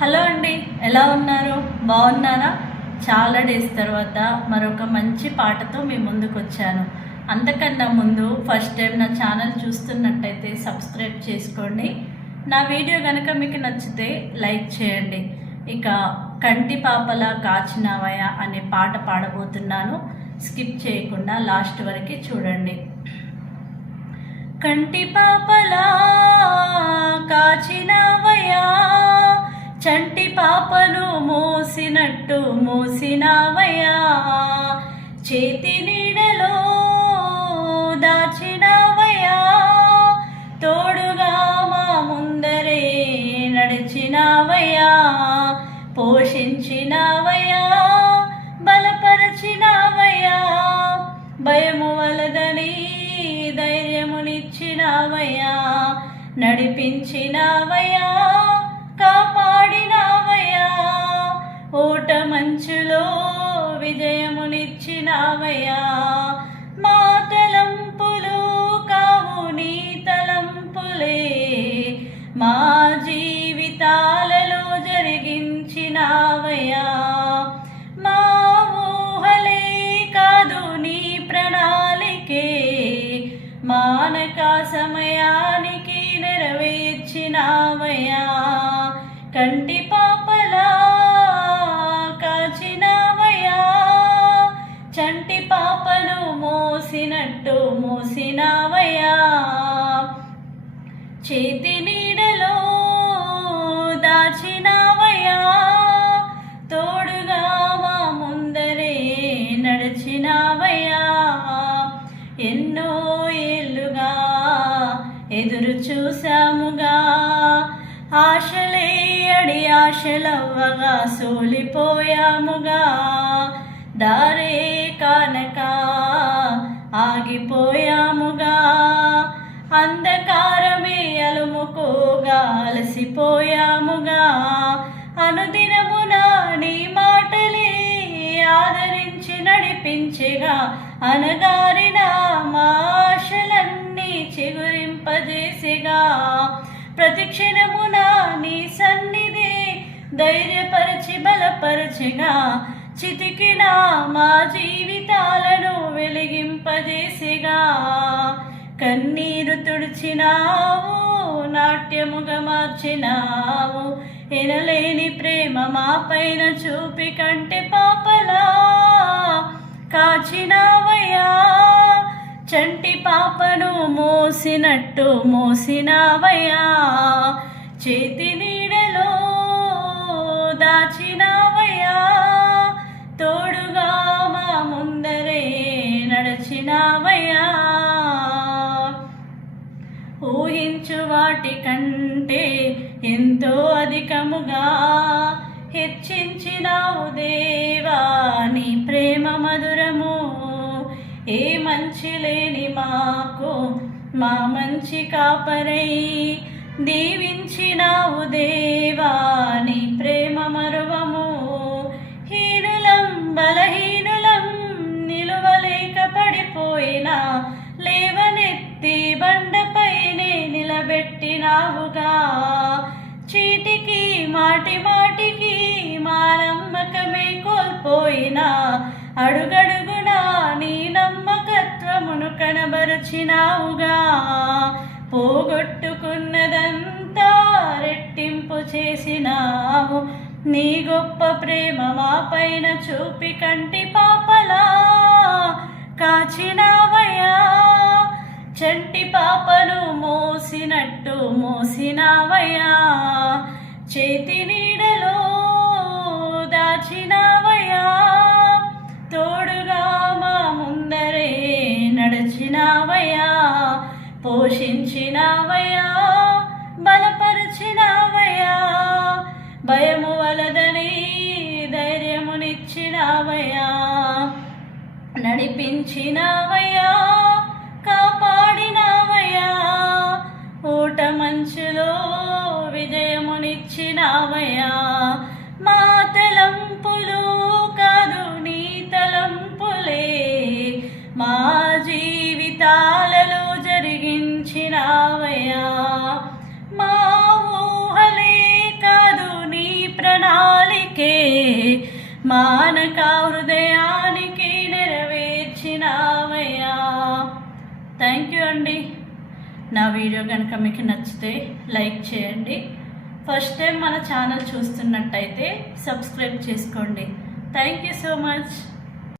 Hello అండి ఎలా ఉన్నారు? బాగున్నారా? చాలా డేస్ తర్వాత మరొక మంచి పాటతో మీ ముందుకు వచ్చాను అంతకన్నా ముందు ఫస్ట్ టైం నా ఛానల్ చూస్తున్నట్టయితే సబ్స్క్రైబ్ చేసుకోండి. నా వీడియో కనుక మీకు నచ్చితే లైక్ చేయండి. ఇక కంటి పాపల కాచినావయ అనే పాట పాడబోతున్నాను. స్కిప్ చేయకుండా లాస్ట్ వరకు చూడండి. కంటి పాపలా కాచినావయా చంటి పాపలు మోసినట్టు మోసినావయ్యా. చేతి నీడలో దాచినావయ్యా. తోడుగా మా ముందరే నడిచినావయ్యా. పోషించినావయ్యా బలపరచినావయ్యా. భయము వలదని ధైర్యమునిచ్చినావయ్యా. నడిపించినావయ్యా. విజయమునిచ్చినవయ్యా. మా తలంపులు కావు నీ తలంపులే. మా జీవితాలలో జరిగించినవయ్యా. మా ఊహలే కాదు నీ ప్రణాళికే. మానక సమయానికి నెరవేర్చినావయ్యా. కంటి మోసినట్టు మోసినావయ్యా. చేతి నీడలో దాచినావయ్యా. తోడుగా మా ముందరే నడిచినావయ్యా. ఎన్నో ఏళ్ళుగా ఎదురు చూసాముగా ఆశలే అడి ఆశలవ్వగా సోలిపోయాముగా. దారే కానక ఆగిపోయాముగా. అంధకారమే అలుముకోగా అలసిపోయాముగా. అనుదినమున నీ మాటలే ఆదరించి నడిపించగా. అనగారిన మాషలన్నీ చిగురింపజేసిగా. ప్రతిక్షణమున నీ సన్నిధి ధైర్యపరచి బలపరచిగా. చితికిన మా జీవితాలను వెలిగింపజేసిగా. కన్నీరు తుడిచినావు నాట్యముగా మార్చినావు. ఎనలేని ప్రేమ మా పైన చూపి కంటే పాపలా కాచినావయ్యా. చంటి పాపను మోసినట్టు మోసినావయ్యా. చేతిని ఊహించు వాటి కంటే ఎంతో అధికముగా హెచ్చించినావు దేవా నీ ప్రేమ మధురము. ఏ మంచి లేని మాకు మా మంచి కాపరై దీవించినావు దేవా. నిలబెట్టినావుగా చీటికి మాటి మాటికి మా నమ్మకమే కోల్పోయినా అడుగడుగునా నీ నమ్మకత్వమును కనబరచినావుగా. పోగొట్టుకున్నదంతా రెట్టింపు చేసినావు. నీ గొప్ప ప్రేమ మా పైన చూపి కంటి పాపలా కాచినావయ్యా. చంటి పాపను మోసినట్టు మోసినావయ్యా. చేతి నీడలో దాచినావయ్యా. తోడుగా మా ముందరే నడిచినావయ్యా. పోషించినావయ్యా. బలపరిచినావయ్యా. భయము వలదని ధైర్యమునిచ్చినావయ్యా. నడిపించినావయ్యా. మా జీవితాలలో జరిగించినావయ్యా. మా ఊహలే కాదు నీ మానక హృదయానికి నెరవేర్చినావయ్యా. థ్యాంక్ యూ అండి. నా వీడియో కనుక మీకు నచ్చితే లైక్ చేయండి. ఫస్ట్ టైం మన ఛానల్ చూస్తున్నట్టయితే సబ్స్క్రైబ్ చేసుకోండి. Thank you so much